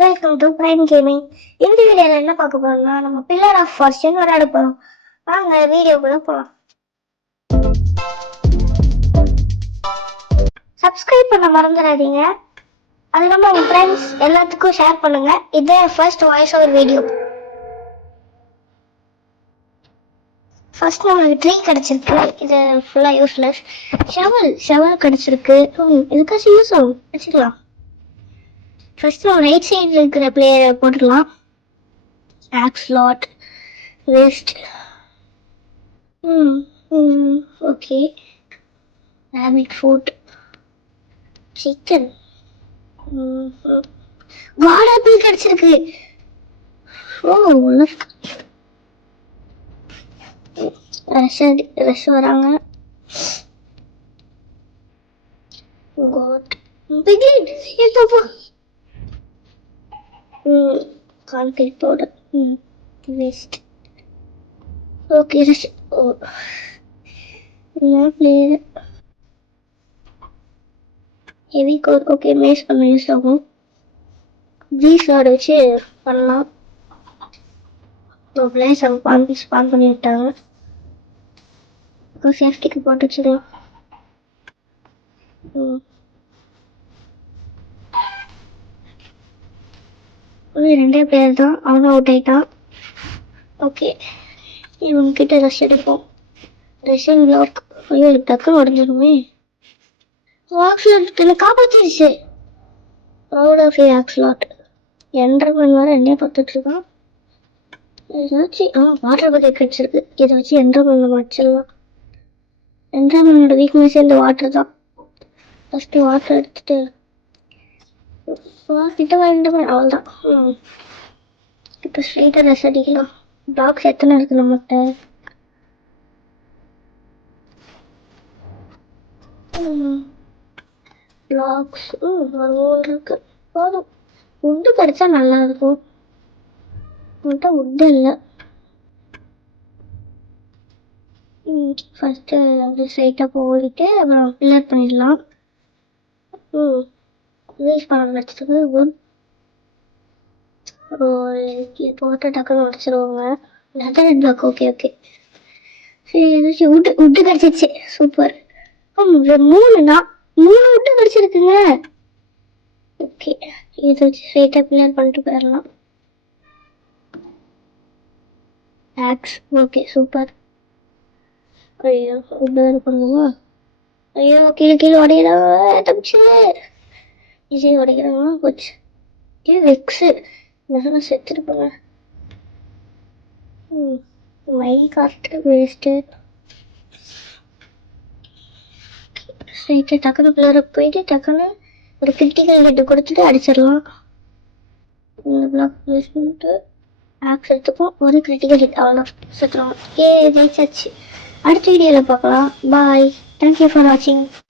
Welcome to prime gaming. இந்த வீடியோல என்ன பார்க்க போறோம்னா நம்ம பில்லர் ஆஃப் ஃபார்ச்சூன் விளையாட போறோம். வாங்க வீடியோக்குள்ள போலாம். சப்ஸ்கிரைப் பண்ண மறந்துடாதீங்க. அது இல்லாம உங்க ஃப்ரெண்ட்ஸ் எல்லாத்துக்கும் ஷேர் பண்ணுங்க. இது first voice over video. First நம்மளுக்கு ட்ரீ கிடைச்சிருக்கு. இது ஃபுல்லா யூஸ்லெஸ். ஷவல் கிடைச்சிருக்கு. இதுக்காச்சும் யூஸ் ஆகும், வச்சுக்கலாம். ஃபர்ஸ்ட் நம்ம ரைட் சைடு இருக்கிற பிளேயரை போட்டுக்கலாம். Axolotl waste. Okay. Rabbit foot, chicken, got apple கிடைச்சிருக்கு. ஓ, ரஷ் வராங்க. காட் பிகிட் ஏதோ concrete powder waste. Okay rush. Player heavy coat. Okay, mace பண்ண யூஸ் ஆகும். ஜீஸ் ஆர்டர் வச்சு பண்ணலாம். பிளேஸ் அவங்க ஸ்பான் பண்ணி விட்டாங்க. சேஃப்டிக்கு போட்டு வச்சுக்கலாம். ரெண்டே பிளேயர் தான், அவனும் அவுட் ஆயிட்டான். ஓகே, இவங்க கிட்ட ரஷ் எடுப்போம். Russian block. ஐயோ, டக்குன்னு உடஞ்சிருமே. ஆக்ஸ்லாட் காப்பாத்திருச்சு. Proud of ஆக்ஸ்லாட். என்டர்மன் வேற என்னைய பார்த்துட்டு இருக்கான். ஏதாச்சும் வாட்டர் பக்கெட் கிடைச்சிருக்கு. இதை வச்சு என்டர்மன் வச்சிடலாம். என்டர்மனோட வீக்னஸ் இந்த வாட்டர் தான். ஃபர்ஸ்ட் வாட்டர் எடுத்துட்டு கிட்ட என்டர்மன் அவ்வளோதான். இப்போ ஸ்ட்ரெயிட்டாக ரஷ் அடிக்கலாம். பிளாக்ஸ் எத்தனை இருக்கு நம்மகிட்ட? பிளாக்ஸ் இருக்கு. போதும். உட்டு கிடைச்சா நல்லா இருக்கும். உன்கிட்ட உட்டு இல்லை. ஃபர்ஸ்ட் வந்து ஸ்ட்ரைட்டாக போயிட்டு அப்புறம் பில்லர் பண்ணிடலாம். யூஸ் பண்ண வச்சுருக்கு. குட். போட்டு டக்குன்னு உடச்சிருவாங்க. Leather block. ஓகே ஓகே, சரி. ஏதாச்சும் உட்டு கிடைச்சிச்சு. சூப்பர். 3 உட்டு கிடைச்சிருக்குங்க. ஓகே, இதை வச்சு ஸ்ட்ரைட்டாக பில்லர் பண்ணிட்டு போயிடலாம். ஆக்ஸ். Okay, super. ஐயோ, உட்டு பண்ணுவா. ஐயோ, கீழே உடையிறாங்க. தப்பிச்சு ஈஸியாக உடைக்கிறாங்களா? போச்சு. வெக்ஸு நான் செத்துருப்பாங்க. My card waste. ஸ்ட்ரைட்டு டக்குனு பிள்ளை போயிட்டு டக்குன்னு ஒரு கிரிட்டிக்கல் ஹிட் கொடுத்துட்டு அடிச்சிடலாம். இந்த பிளாக் யூஸ் பண்ணிட்டு ஆக்ஸ் எடுத்துப்போம். ஒரு கிரிட்டிக்கல் ஹிட், அவ்வளோதான், செத்துருவோம். ஜெயிச்சாச்சு. அடுத்த வீடியோவில் பார்க்கலாம். பாய். தேங்க்யூ ஃபார் வாட்சிங்.